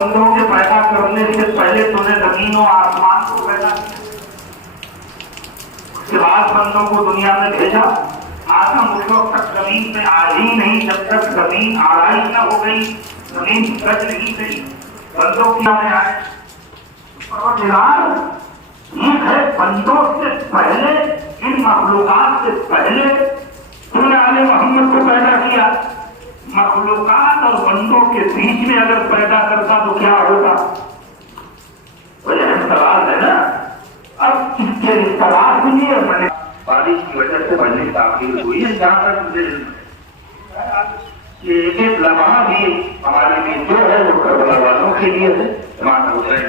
بندوں کے پیدا کرنے سے پہلے تو نے زمین و آسمان کو پیدا کیا، اس کے بعد بندوں کو دنیا میں بھیجا۔ آدم اس وقت تک زمین میں آ ہی نہیں جب تک زمین آرائی نہ ہو گئی، زمین سج نہیں گئی، بندوں کی میں آئے۔ پروردگار یہ ہے بندوں سے پہلے، ان مخلوقات سے پہلے تو نے آل محمد کو پیدا کیا۔ مخلوقات اور بندوں کے بیچ میں اگر پیدا کرتا تو کیا ہوگا؟ وجہ سوال ہے نا۔ اب اس کے سوال کے لیے میں نے بارش کی وجہ سے بڑھنے تاخیر ہوئی ہے، جہاں تک مجھے ایک ایک لمحہ بھی ہمارے لیے جو ہے وہ کربلا والوں کے لیے ہے۔ امام حسین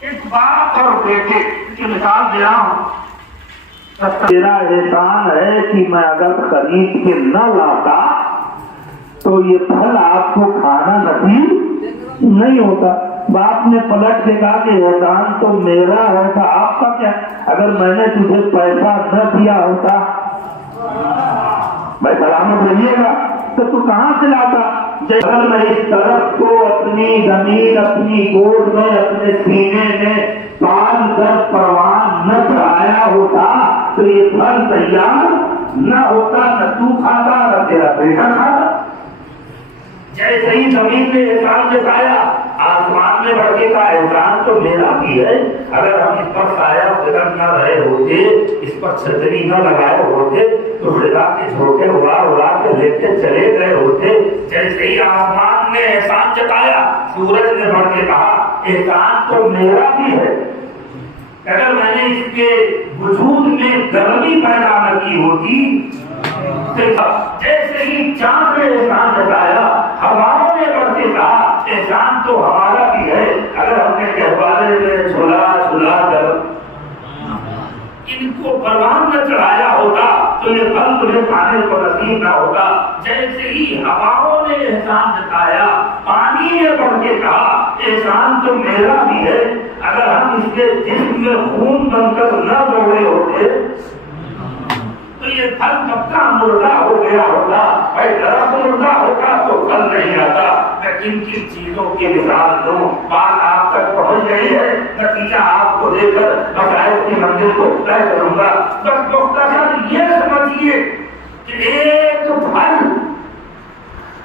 ایک باپ اور بیٹے کی مثال دے رہا ہوں۔ میرا احسان ہے کہ میں اگر خرید کے نہ لاتا تو یہ پھل آپ کو کھانا نصیب نہیں ہوتا۔ باپ نے پلٹ کے کہا کہ احسان تو میرا ہوتا، آپ کا کیا؟ اگر میں نے تجھے پیسہ نہ دیا ہوتا، میں سلامت رہیے گا، تو کہاں سے لاتا؟ اگر میں اس طرف کو اپنی زمین اپنی گود میں اپنے سینے میں پال کر پروان نہ چڑھایا ہوتا تو یہ پھل تیار نہ ہوتا، نہ تو کھاتا نہ تیرا بیٹا کھاتا۔ جیسے ہی زمین نے احسان جتایا، آسمان میں بڑھ کے کا احسان تو میرا بھی ہے۔ اگر ہم اس پر سایہ فکر نہ رہے ہوتے، اس پر چھتری نہ لگائے ہوتے تو خدا کے جھوٹے اڑا کے لے کے چلے گئے ہوتے۔ جیسے ہی آسمان نے احسان جتایا، سورج نے بڑھ کے کہا احسان تو میرا بھی ہے۔ اگر میں نے اس کے وجود میں گرمی پیدا نہ کی ہوتی، جیسے ہی چاند نے احسان جتایا، ہواؤں نے بڑھ کے کہا احسان تو ہمارا بھی ہے۔ اگر ہم نے کہوارے میں جھلا کر ان کو پروان نہ چڑھایا ہوتا تو یہ پھل تمہیں کھانے کو نصیب نہ ہوتا۔ جیسے ہی ہواؤں نے احسان جتایا، پانی نے بڑھ کے کہا احسان تو میرا بھی ہے۔ اگر ہم اس کے جسم میں خون بن کر نہ دوڑے ہوتے تو یہ پھل کب کا مردہ ہو گیا ہوتا۔ بھائی درخت مردہ ہوتا تو پھل نہیں آتا۔ میں کن کن چیزوں کی مثال دوں، بات آپ تک پہنچ گئی ہے، نتیجہ آپ کو دے کر مسائل کی منزل کو طے کروں گا۔ بس مختصر یہ سمجھیے کہ ایک پھل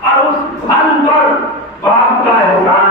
اور اس پھل پر باپ کا احسان